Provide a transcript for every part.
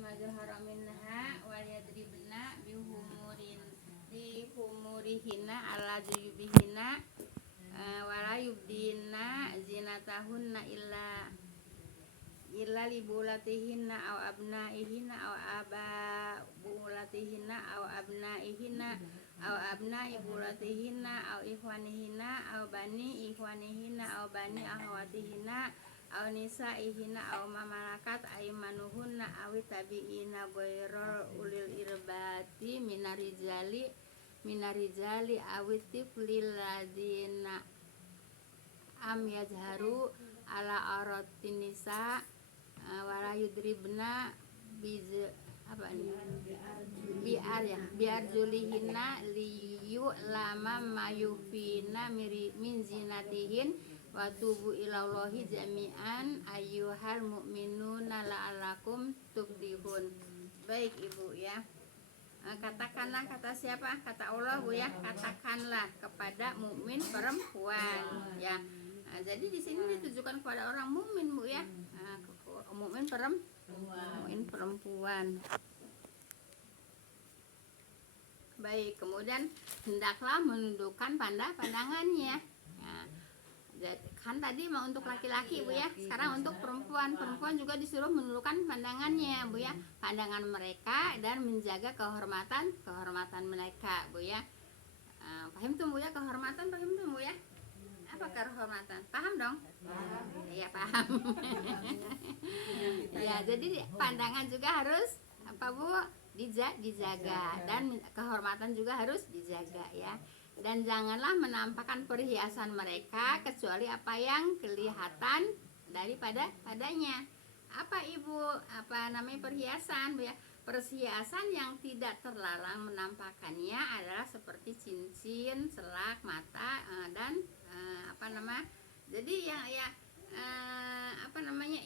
ma zahara minha wal yadribna bihumurihina ala juyubihina wala yubdina zinatahunna illa libulatihinna aw abnaihinna aw abulatihinna aw abnaihinna aw abnai bulatihinna aw ikhwanihinna aw bani ikhwanihinna aw bani akhwatihinna aw nisaihinna aw mamalakat aymanuhunna aw tabi'ina ghairul ulil irbati minarijali awitiflil ladina am yazharu ala auratin nisa wala yudribna biar julihinna liyu lama mayufina min zinatihin wa tubu ilallahi jami'an ayyuhal mu'minuna la'alakum tuflihun. Baik Ibu ya. Katakanlah, kata siapa? Kata Allah Bu ya. Katakanlah kepada mukmin perempuan ya. Jadi di sini ditujukan kepada orang mukmin Bu ya. Mukmin perempuan. Baik, kemudian hendaklah menundukkan pandangannya. Nah, kan tadi mau untuk laki-laki Bu ya, sekarang untuk perempuan juga disuruh menundukkan pandangannya Bu ya, pandangan mereka dan menjaga kehormatan mereka Bu ya. Paham tuh Bu ya, kehormatan paham tuh Bu ya? Apa kehormatan? Paham dong? Iya paham. Ya, jadi pandangan juga harus apa Bu? Dijaga dan kehormatan juga harus dijaga ya. Dan janganlah menampakkan perhiasan mereka kecuali apa yang kelihatan padanya. Apa Ibu? Apa namanya perhiasan Bu ya? Perhiasan yang tidak terlarang menampakkannya adalah seperti cincin, selak, mata dan jadi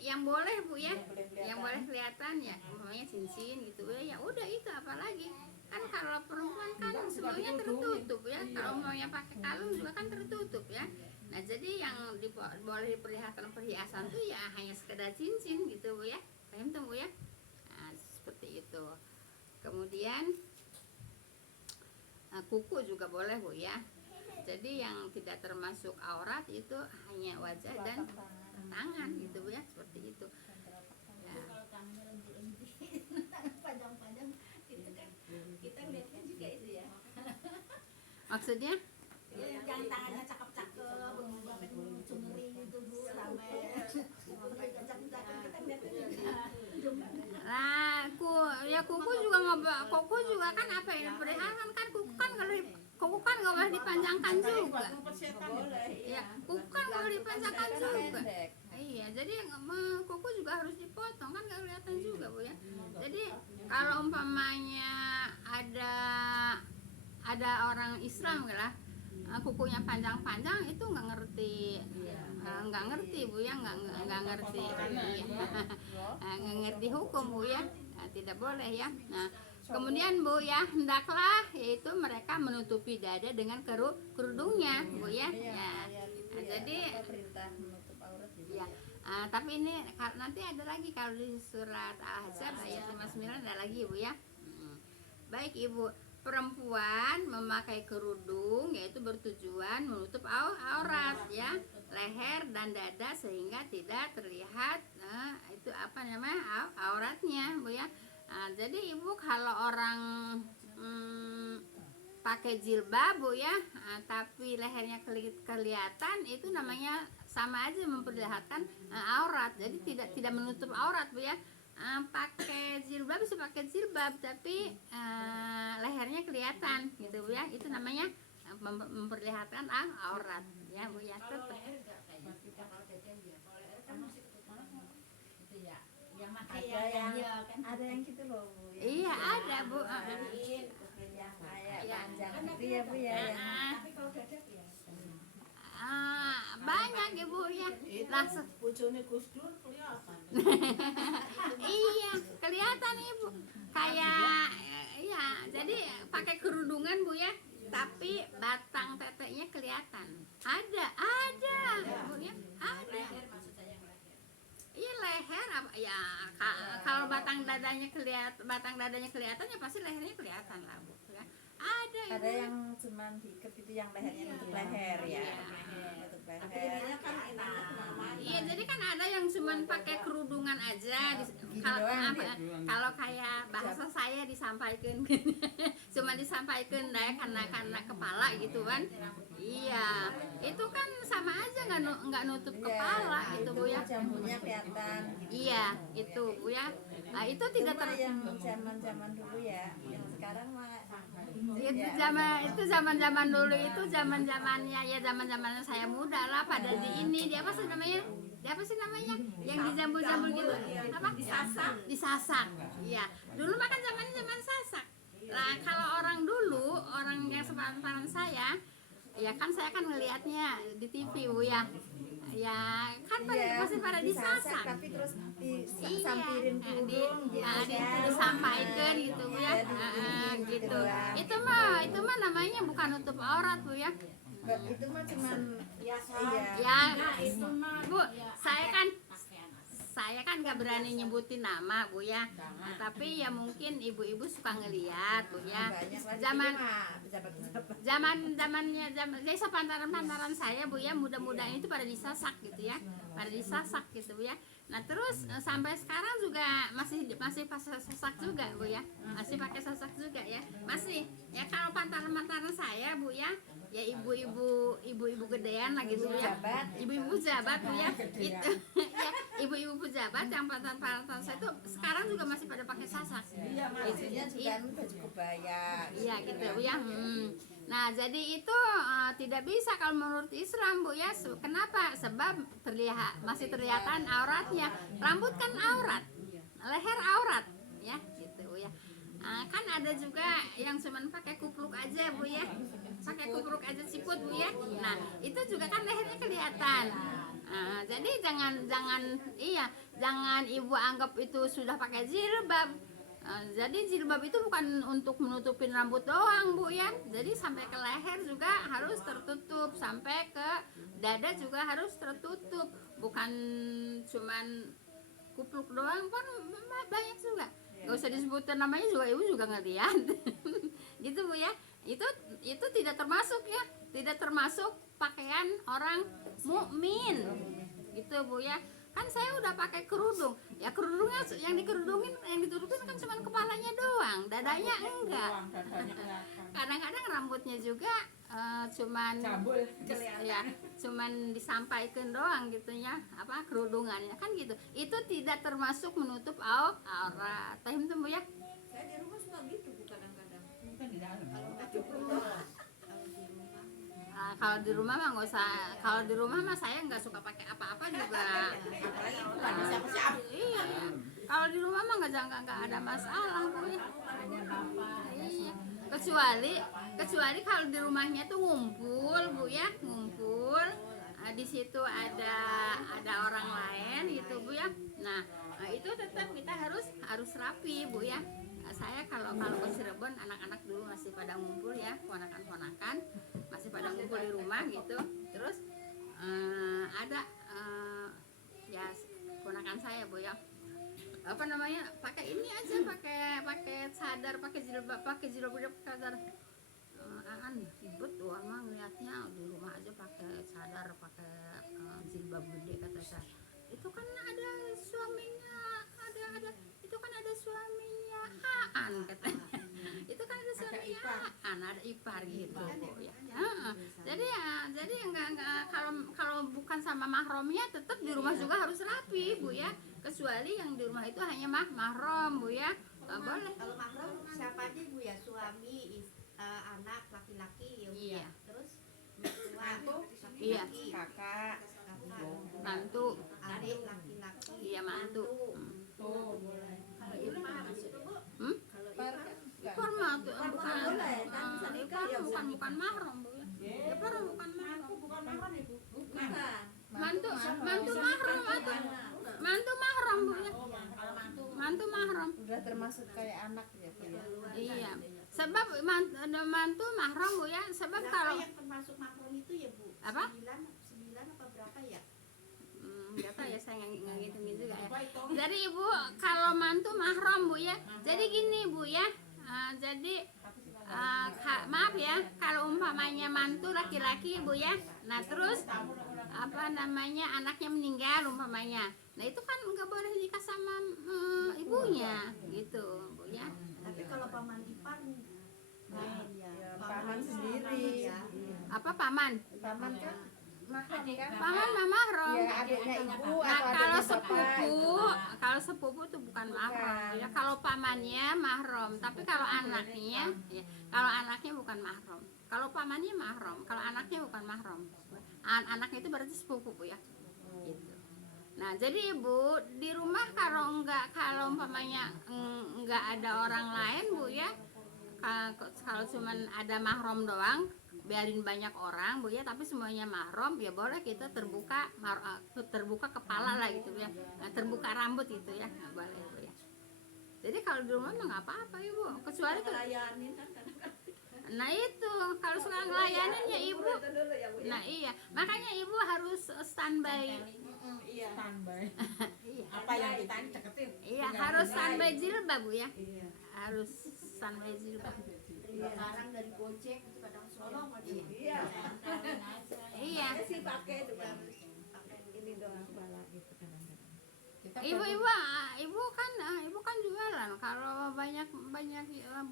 yang boleh Bu ya, yang boleh kelihatan ya, umpamanya cincin gitu ya, ya udah itu apalagi kan kalau perempuan kan semuanya tertutup ya, kalau maunya pakai kalung juga kan tertutup ya. Nah jadi yang boleh diperlihatkan perhiasan tuh ya hanya sekedar cincin gitu Bu ya, paham tuh Bu ya. Nah, seperti itu. Kemudian kuku juga boleh Bu ya. Jadi yang tidak termasuk aurat itu hanya wajah dan tangan gitu Bu ya, seperti itu. Ya. Kalau tangannya lentik-lentik, panjang-panjang itu kan kita lihatnya juga itu ya. Maksudnya? Ya, yang tangannya cakep-cakep, cemeri gitu Bu, sampai cakep-cakep kita lihatnya juga. Nah, kuku juga kan apa ya? Perhiasan kan kuku kan nggak boleh dipanjangkan juga. Ya, kuku kan nggak boleh dipanjangkan juga. Iya, jadi kuku juga harus dipotong kan nggak kelihatan juga Bu ya. Jadi kalau umpamanya ada orang Islam lah, kukunya panjang-panjang itu nggak ngerti Bu ya, nggak ngerti nggak ngerti hukum Bu ya. Nah, tidak boleh ya. Nah, kemudian Bu ya, hendaklah yaitu mereka menutupi dada dengan kerudungnya Bu ya. Ya. Nah, jadi Perintah menutup aurat ya. Tapi ini nanti ada lagi kalau di surat Al-Ahzab ayat 59 ada lagi Bu ya. Baik Ibu, perempuan memakai kerudung yaitu bertujuan menutup aurat ya, leher dan dada sehingga tidak terlihat itu apa namanya auratnya Bu ya. Jadi Ibu kalau orang pakai jilbab Bu ya, tapi lehernya kelihatan itu namanya sama aja memperlihatkan aurat. Jadi tidak menutup aurat Bu ya. Pakai jilbab bisa pakai jilbab tapi lehernya kelihatan gitu Bu ya. Itu namanya memperlihatkan aurat ya Bu ya. Kalau leher enggak kayaknya. Kalau dada ya. Kalau leher kan masih ketutup. Itu ya. Yang pakai ada yang gitu loh Bu. Iya ada Bu. Yang kayak Ya. panjang gitu ya Bu ya. Tapi kalau dada ya. Banyak ya Bu ya. Langsung Bojone Gus Dur kelihatan. iya, kelihatan Ibu. Kayak iya, jadi pakai kerudungan Bu ya, tapi batang teteknya kelihatan. Ada Bu ya. Ada. Leher maksud saya yang leher. Iya leher ya kalau kalau batang dadanya kelihatan ya pasti lehernya kelihatan lah Bu ya. Ada Ada yang cuman diikat itu yang lehernya nutup leher ya. Nutup Tapi leher. ininya kan enaknya kemana-mana. Iya, jadi kan ada yang cuman pakai kerudungan aja. Kalau doang, kalau kayak bahasa saya disampaikan, cuma disampaikan deh karena kepala gitu kan. Iya, itu kan sama aja nggak nutup kepala gitu Bu ya. Jambunya kelihatan. Iya, gitu Bu ya. Nah, itu Itu tidak mah yang zaman-zaman dulu ya. Yang sekarang mah itu zaman dulu itu zaman-zamannya ya zaman-zamannya saya muda lah pada di ini di apa sih namanya yang di jambul-jambul gitu apa disasak iya dulu makan zaman sasak lah kalau orang dulu orang yang sepantaran saya ya kan saya kan ngelihatnya di TV Bu ya ya kan masih pada disasak tapi terus iya disampirin kerudung disampaikan gitu Bu ya gitu itu mah namanya bukan nutup aurat Bu ya itu mah cuman Ya, ya itu mah Bu saya kan nggak berani nyebutin nama Bu ya tapi ya mungkin ibu-ibu suka ngeliat Bu ya zamannya jadi sepantaran saya Bu ya muda-mudanya itu pada disasak gitu ya Bu ya nah terus sampai sekarang juga masih pakai sasak juga Bu ya masih pakai sasak juga ya masih ya kalau pantaran saya Bu ya ya ibu-ibu gedean lah gitu ya ibu-ibu jabat Bu ya itu ya ibu-ibu pejabat yang pantaran saya itu sekarang juga masih pada pakai sasak isinya juga baju kebaya iya gitu Bu ya nah jadi itu tidak bisa kalau menurut Islam Bu ya kenapa sebab masih terlihatan auratnya rambut kan aurat leher aurat ya gitu Bu ya kan ada juga yang cuman pakai kupluk aja Bu ya pakai kupluk aja siput Bu ya nah itu juga kan lehernya kelihatan jadi jangan ibu anggap itu sudah pakai jilbab jadi jilbab itu bukan untuk menutupin rambut doang Bu ya jadi sampai ke leher juga harus tertutup sampai ke dada juga harus tertutup bukan cuman kupluk doang pun banyak juga gak usah disebutin namanya juga ibu juga ngeliat gitu Bu ya itu tidak termasuk pakaian orang mukmin gitu Bu ya kan saya udah pakai kerudung ya kerudungnya yang ditutupin kan cuma kepalanya doang dadanya enggak kadang-kadang rambutnya juga cuman disampaikan doang gitu ya apa kerudungannya kan gitu itu tidak termasuk menutup aurat tahu itu Bu ya saya di rumah suka gitu Bu kadang-kadang. Kalau di rumah mah nggak usah kalau di rumah mah saya nggak suka pakai apa-apa juga iya kalau di rumah mah nggak ada masalah Bu ya iya kecuali kalau di rumahnya tuh ngumpul Bu ya di situ ada orang lain gitu Bu ya nah itu tetap kita harus rapi Bu ya saya kalau ke Cirebon anak-anak dulu masih pada ngumpul ya ponakan-ponakan masih pada ngumpul di rumah gitu terus ada ya ponakan saya Bu ya apa namanya pakai ini aja pakai cadar pakai jilbab cadar ribet doang mah ngeliatnya di rumah aja pakai cadar pakai jilbab gede kata saya itu kan ada suaminya ada itu kan ada suaminya Aan katanya itu kan ada suaminya Aan ada ipar gitu Bu ya jadi enggak kalau bukan sama mahramnya tetap di rumah juga harus rapi Bu ya kecuali yang di rumah itu hanya mahram Bu ya boleh kalau mahram siapa aja Bu ya suami anak laki-laki ya Bu iya. ya terus mertua iya kakak mantu adik laki-laki iya mantu Kalau itu mah harus itu Bu. Kalau ipar mah bukan boleh, kan bisa nikah ya, bukan mahram Bu ya ipar bukan mahram bukan mahram ya Bu. bukan mantu mahram atau mantu mahram Bu ya mantu mahram udah termasuk kayak anak ya Bu ya iya sebab mantu mahram Bu ya sebab berapa kalau yang termasuk mahram itu ya Bu Apa? 9 apa berapa ya nggak tahu ya saya nggak ngitungin juga ya Apa itu? jadi ibu kalau mantu mahram Bu ya. Jadi gini Bu ya. Jadi maaf ya, kalau umpamanya mantu laki-laki Bu ya. Nah terus apa namanya anaknya meninggal umpamanya. Nah itu kan nggak boleh nikah sama ibunya gitu Bu ya. Tapi kalau paman ipar lain ya. Paman sendiri. Apa paman? Paman kan mahram kan? Paman mah mahram. Ya, adiknya ibu Nah atau kalau adiknya bapak. sepupu tuh bukan mahram ya. Kalau pamannya mahram, tapi kalau anaknya ya, kalau anaknya bukan mahram. Kalau pamannya mahram, kalau anaknya bukan mahram. Anaknya itu berarti sepupu Bu ya. Gitu. Nah jadi ibu di rumah kalau umpamanya enggak ada orang lain Bu ya, kalau cuman ada mahram doang, biarin banyak orang Bu ya, tapi semuanya mahram ya boleh kita terbuka kepala lah gitu ya. Nah, terbuka rambut gitu ya, nggak boleh Bu ya. Jadi kalau di rumah mah nggak apa-apa Ibu, kecuali layanin kan kadang-kadang. nah itu kalau suka ngelayanin ya Ibu. Nah iya, makanya Ibu harus standby. Iya. Standby. Iya. Apa yang kita deketin? Iya, harus standby jilbab Bu ya. Harus standby jilbab. Sekarang dari Gojek itu kadang Solo Iya. Iya. Saya sih pakai itu kan. Ini doang bala gitu kadang-kadang. Ibu kan jualan. Kalau banyak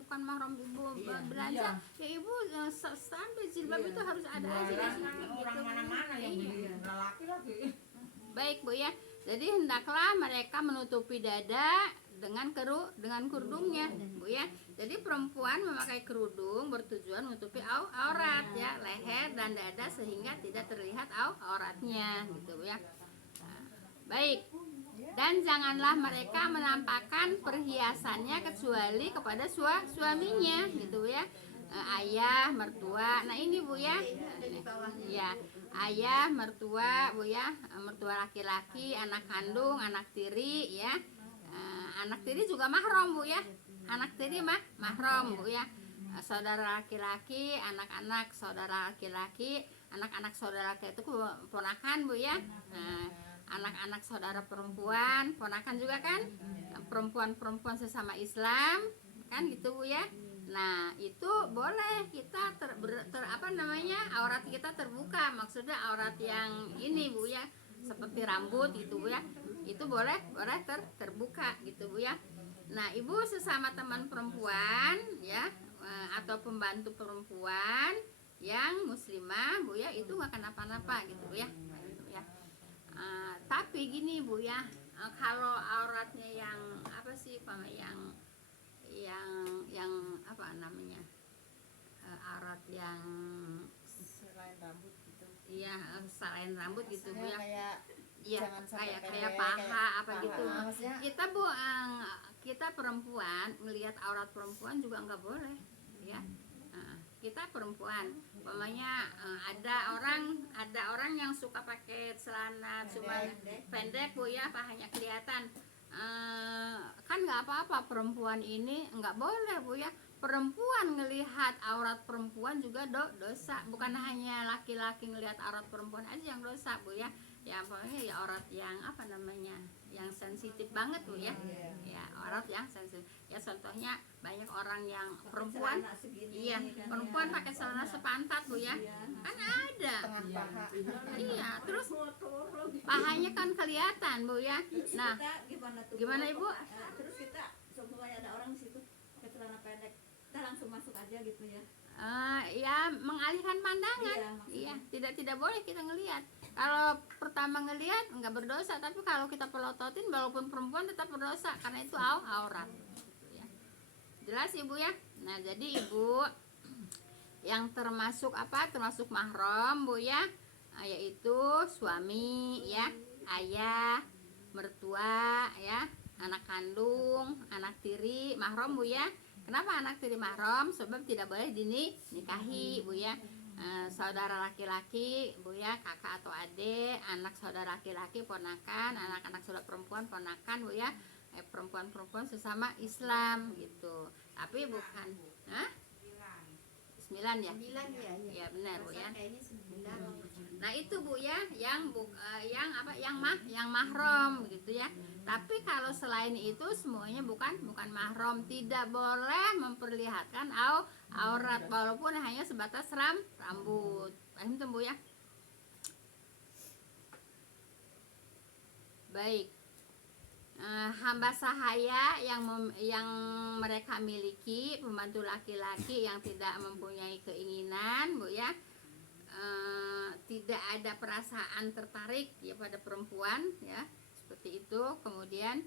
bukan mahram Ibu belanja, ya Ibu standby jilbab itu harus ada aja di situ. Orang mana-mana yang beli laki-laki. Baik Bu ya. Jadi hendaklah mereka menutupi dada dengan kerudungnya Bu ya. Jadi perempuan memakai kerudung bertujuan menutupi aurat ya, leher dan dada sehingga tidak terlihat auratnya gitu Bu ya. Nah, baik. Dan janganlah mereka menampakkan perhiasannya kecuali kepada suaminya gitu ya. Ayah, mertua. Nah ini Bu ya. Ya, ayah, mertua Bu ya, mertua laki-laki, anak kandung, anak tiri ya. Anak tiri juga mahram Bu ya. Anak tiri mahram Bu ya. Saudara laki-laki, anak-anak saudara laki-laki, anak-anak saudara laki itu ponakan Bu ya. Anak-anak saudara perempuan, ponakan juga kan, perempuan-perempuan sesama Islam kan gitu Bu ya. Nah itu boleh kita aurat kita terbuka, maksudnya aurat yang ini Bu ya, seperti rambut gitu Bu ya, itu boleh terbuka gitu Bu ya. Nah Ibu sesama teman perempuan ya, atau pembantu perempuan yang muslimah Bu ya, itu nggak kenapa-napa gitu Bu ya. Tapi gini Bu ya, kalau auratnya yang apa sih yang apa namanya, aurat yang Selain rambut gitu. iya selain rambut gitu Bu ya. Kayak Iya, jangan sampai kayak pendek, paha kayak apa paha. gitu. Maksudnya Kita Bu, kita perempuan melihat aurat perempuan juga nggak boleh ya. Kita perempuan, umpamanya ada orang yang suka pakai celana cuma pendek Bu ya, pahanya kelihatan. Kan nggak apa-apa, perempuan ini nggak boleh Bu ya. Perempuan ngelihat aurat perempuan juga dosa, bukan hanya laki-laki ngelihat aurat perempuan aja yang dosa Bu ya. Ya pokoknya ya aurat yang apa namanya, yang sensitif banget Bu ya. Ya aurat yang sensitif. Ya contohnya banyak orang yang perempuan, iya perempuan pakai celana sepantat Bu ya, kan ada. tengah paha. Iya, terus pahanya kan kelihatan Bu ya. Nah, gimana Ibu? Terus kita semuanya ada orang di situ pakai celana pendek, kita langsung masuk aja gitu ya. Ya mengalihkan pandangan. Iya, Iya, tidak boleh kita ngelihat. Kalau pertama ngelihat nggak berdosa, tapi kalau kita pelototin walaupun perempuan tetap berdosa karena itu aurat. Gitu ya. Jelas Ibu ya. Nah jadi Ibu yang termasuk mahram Bu ya, yaitu suami ya, ayah, mertua ya, anak kandung, anak tiri mahram Bu ya. Kenapa anak tiri mahram? Sebab tidak boleh dinikahi Bu ya. Saudara laki-laki Bu ya, kakak atau adik, anak saudara laki-laki ponakan, anak-anak saudara perempuan ponakan Bu ya, perempuan-perempuan sesama Islam gitu. Tapi bukan 9 ya? 9 ya. Ya benar Bu ya. Kayaknya 9. Nah itu Bu ya, yang mahram gitu ya. Tapi kalau selain itu semuanya bukan mahram, tidak boleh memperlihatkan aurat walaupun hanya sebatas rambut. Paham tuh Bu ya? Baik. Hamba sahaya yang mereka miliki, pembantu laki-laki yang tidak mempunyai keinginan, Bu ya, tidak ada perasaan tertarik ya pada perempuan ya, seperti itu. Kemudian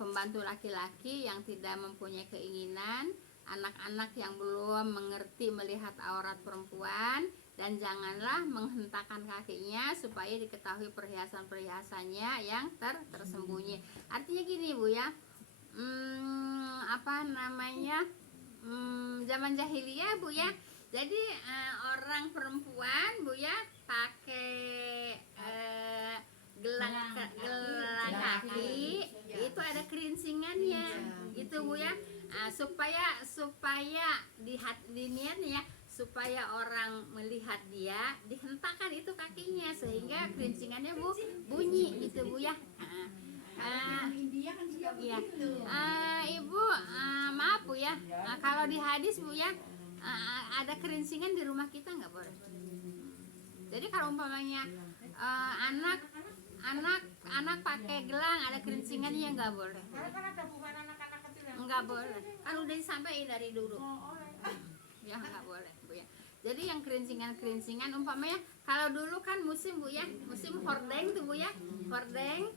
pembantu laki-laki yang tidak mempunyai keinginan, anak-anak yang belum mengerti melihat aurat perempuan, dan janganlah menghentakkan kakinya supaya diketahui perhiasan-perhiasannya yang tersembunyi. Artinya gini Bu ya, zaman jahiliyah Bu ya, jadi orang perempuan Bu ya pakai gelang kaki itu ada kerincingannya gitu Bu ya. Supaya diniat ya, supaya orang melihat dia dihentakkan itu kakinya sehingga kerincingannya bunyi gitu Bu ya. India kan juga Iya. begitu. Ibu, maaf Bu ya, kalau di hadis Bu ya, ada kerincingan di rumah kita nggak boleh. Jadi kalau umpamanya anak pakai gelang ada kerincingannya nggak boleh. Kan ada bukan anak-anak kecil yang Nggak boleh. Kan udah disampaikan dari dulu. oleh. Ya nggak boleh Bu ya. Jadi yang kerincingan umpamanya kalau dulu kan musim Bu ya, musim hordeng tuh Bu ya, hordeng.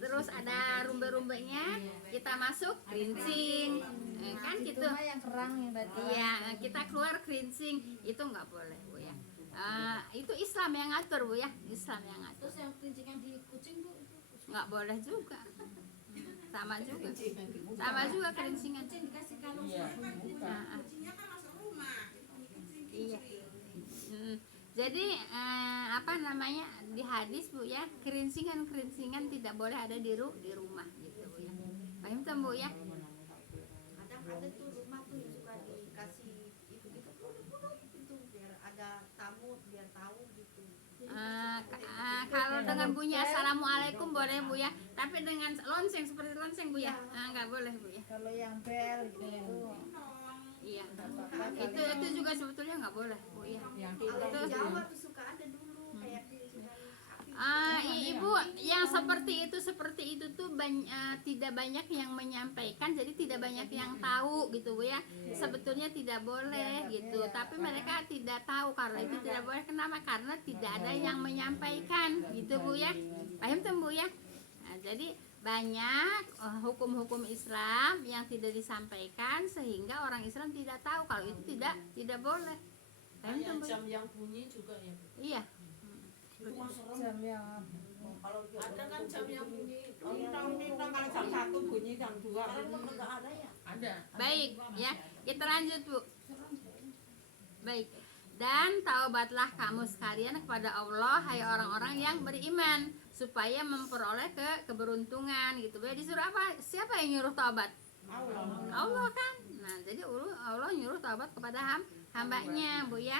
Terus ada rumbe-rumbenya, kita masuk kerincing, kan gitu. Itu mah yang kerang yang tadi. Iya, kita keluar kerincing, itu nggak boleh Bu ya. Itu Islam yang ngatur Bu ya, Islam yang ngatur. Terus yang kerincingan di kucing Bu itu Nggak boleh juga. Sama juga kerincingan. kucing dikasih kalung Iya, sama bukan. Kucingnya kan masuk rumah, kucing Iya. kicring. Jadi di hadis Bu ya, kerincingan tidak boleh ada di rumah gitu Bu ya. Paham tuh Bu ya? Kadang ada tuh rumah tuh yang suka dikasih itu gitu produk-produk itu biar ada tamu biar tahu gitu. Kalau dengan bunyi assalamualaikum boleh Bu ya, tapi dengan lonceng seperti lonceng Bu ya, nggak boleh Bu ya. kalau yang bel gitu. Iya. Itu juga sebetulnya nggak boleh Bu ya. Kalau Itu di Jawa tuh suka ada dulu kayak kerincingan sapi. Ibu yang seperti itu tuh tidak banyak yang menyampaikan, jadi tidak banyak yang tahu gitu Bu ya. Sebetulnya tidak boleh gitu, tapi mereka tidak tahu kalau itu tidak boleh. Kenapa? Karena tidak ada yang menyampaikan gitu Bu ya. Paham tuh Bu ya? Nah, jadi banyak hukum-hukum Islam yang tidak disampaikan sehingga orang Islam tidak tahu kalau itu tidak boleh. Paham tuh Yang Bu? jam yang bunyi juga ya. Iya. Itu mah serem. Jam yang Kalau ada kan jam yang bunyi. Bintang kalau jam 1 bunyi, jam 2 Sekarang bunyi. mah nggak ada ya. Ada. Baik, ya. Kita lanjut, Bu. Baik. Dan taubatlah kamu sekalian kepada Allah, hai orang-orang yang beriman, supaya memperoleh keberuntungan gitu. Ya, disuruh apa? Siapa yang nyuruh taubat? Allah kan. Nah, jadi Allah nyuruh taubat kepada hambanya, Bu ya.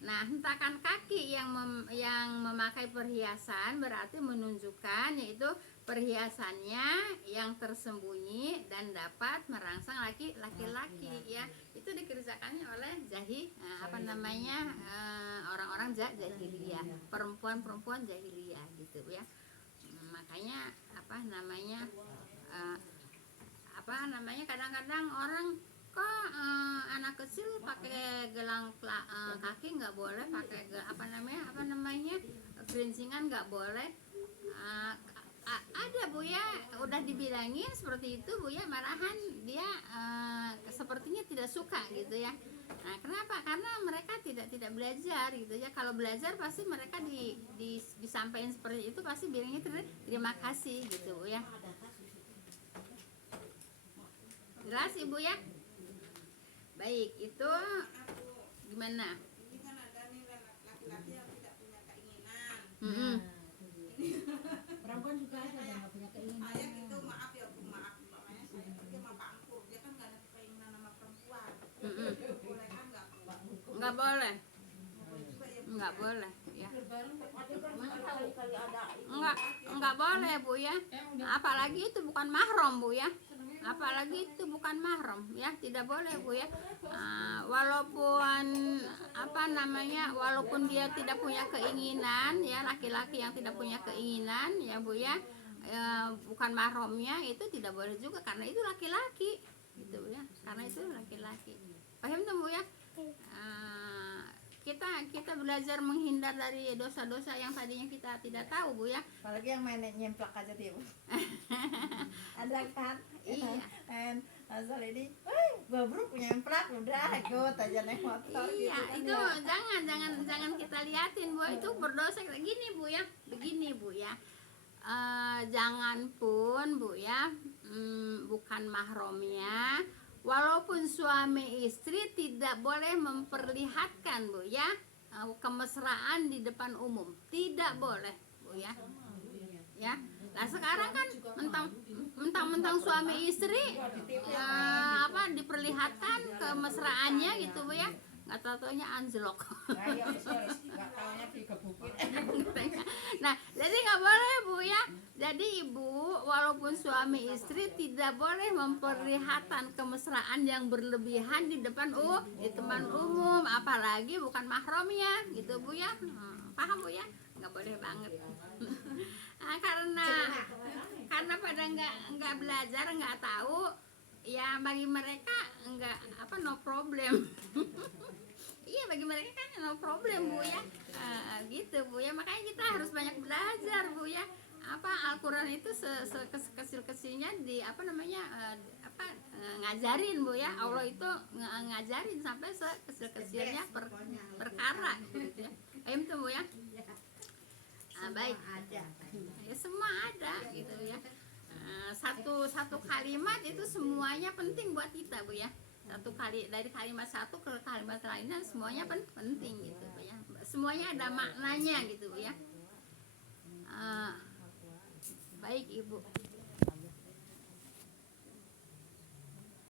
Nah, hentakan kaki yang memakai perhiasan berarti menunjukkan yaitu perhiasannya yang tersembunyi dan dapat merangsang laki-laki ya. Itu dikerjakannya oleh orang-orang jahiliyah, perempuan jahiliyah gitu ya. Makanya kadang-kadang orang kok anak kecil pakai gelang kaki nggak boleh, pakai kerincingan nggak boleh. Ada Bu ya, udah dibilangin seperti itu Bu ya, malahan dia sepertinya tidak suka gitu ya. Nah, kenapa? Karena mereka tidak belajar gitu ya. Kalau belajar pasti mereka disampaikan seperti itu pasti bilangnya terima kasih gitu Bu ya. Jelas Ibu ya? Baik, itu gimana? Ini kan ada nih laki-laki yang tidak punya keinginan. perempuan juga ada yang nggak punya keinginan. Saya gitu, maaf ya Bu, maaf umpamanya saya pergi sama Pak Angkur, dia kan nggak ada keinginan sama perempuan. Boleh kan nggak Bu? Nggak boleh, Boleh juga ya Bu. nggak boleh ya. Berbareng Mana kali-kali ada itu. enggak boleh Bu ya. Apalagi itu bukan mahram Bu ya. Apalagi itu bukan mahram ya, tidak boleh Bu ya. Walaupun apa namanya, walaupun dia tidak punya keinginan ya, laki-laki yang tidak punya keinginan ya Bu ya, bukan mahramnya, itu tidak boleh juga karena itu laki-laki gitu ya, karena itu laki-laki. Paham tuh Bu ya? Kita belajar menghindar dari dosa-dosa yang tadinya kita tidak tahu Bu ya. Apalagi yang main nyemplak aja dia, Bu. Ada kan? Iya. Main asal ini, babruk nyemplak udah ikut aja naik motor Iya, gitu itu kan ya. jangan kita liatin Bu, itu berdosa. Gini Bu ya, begini Bu ya. Jangan pun Bu ya, bukan mahramnya, walaupun suami istri tidak boleh memperlihatkan Bu ya, kemesraan di depan umum, tidak boleh Bu ya. Ya. Nah sekarang kan mentang-mentang suami istri diperlihatkan kemesraannya gitu Bu ya, nggak tahu-taunya anjlok. Nggak taunya digebukin. Nah jadi nggak boleh Bu ya. Jadi ibu, walaupun suami istri tidak boleh memperlihatkan kemesraan yang berlebihan di depan teman umum, apalagi bukan mahramnya gitu Bu ya. Paham Bu ya? Nggak boleh banget. Karena pada nggak belajar, nggak tahu ya, bagi mereka no problem. Iya, bagi mereka kan no problem Bu ya. Gitu Bu ya, makanya kita harus banyak belajar Bu ya. Al-Quran itu sekecil-kecilnya ngajarin Bu ya. Allah itu ngajarin sampai sekecil-kecilnya perkara gitu ya. Itu Bu ya. Baik, ada. ya, semua ada gitu ya. Satu kalimat itu semuanya penting buat kita Bu ya. Dari kalimat satu ke kalimat lainnya semuanya penting gitu Bu ya. Semuanya ada maknanya gitu Bu ya. Baik Ibu.